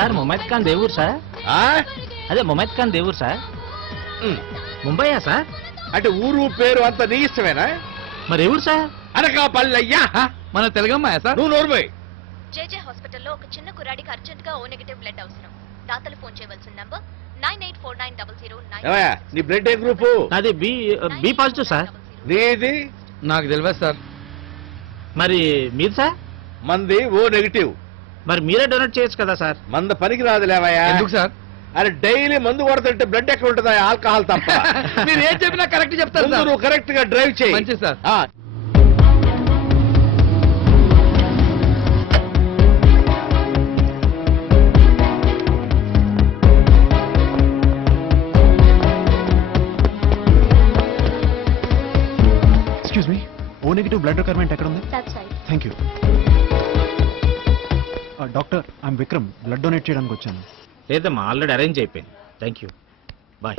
Sir Mohammed Khan దేవురు sir. అదే మొమైద్ ఖాన్ దేవురు సార్. ముంబైయా సార్? అంటే ఊరు పేరు అంత నీ ఇష్టమేనా? మరి ఎవరు సార్? అనకాపల్లయ్యా. మన తెలుగమ్మాయా సార్? నువ్వు నోర్మోయ్. జేజే హాస్పిటల్లో ఒక చిన్న కుర్రాడికి అర్జెంట్ గా O నెగటివ్ బ్లడ్ అవసరం. దాతలు ఫోన్ చేయవలసిన నంబర్ 98490009. నీ బ్లడ్ ఏ గ్రూపు? అది బి పాజిటివ్ సార్. నీది? నాకు తెలియదు సార్. మరి మీరు సార్? మంది O నెగటివ్. మరి మీరే డొనేట్ చేయొచ్చు కదా సార్. మంద పనికి రాదు లేవయ్యా. ఎందుకు సార్? అరే డైలీ మందు కొడుతుంటే బ్లడ్ ఎక్కడ ఉంటుందా? ఆల్కహాల్ తప్ప. మీరు ఏం చెప్పినా కరెక్ట్ చెప్తారు. నువ్వు కరెక్ట్ గా డ్రైవ్ చేయి. మంచిది sir. Excuse me, O negative blood requirement ఎక్కడ ఉంది? Thank you. Doctor, I'm Vikram. Blood donate చేయడానికి వచ్చాను. లేదమ్మా, ఆల్రెడీ అరేంజ్ అయిపోయింది. Thank you. బాయ్.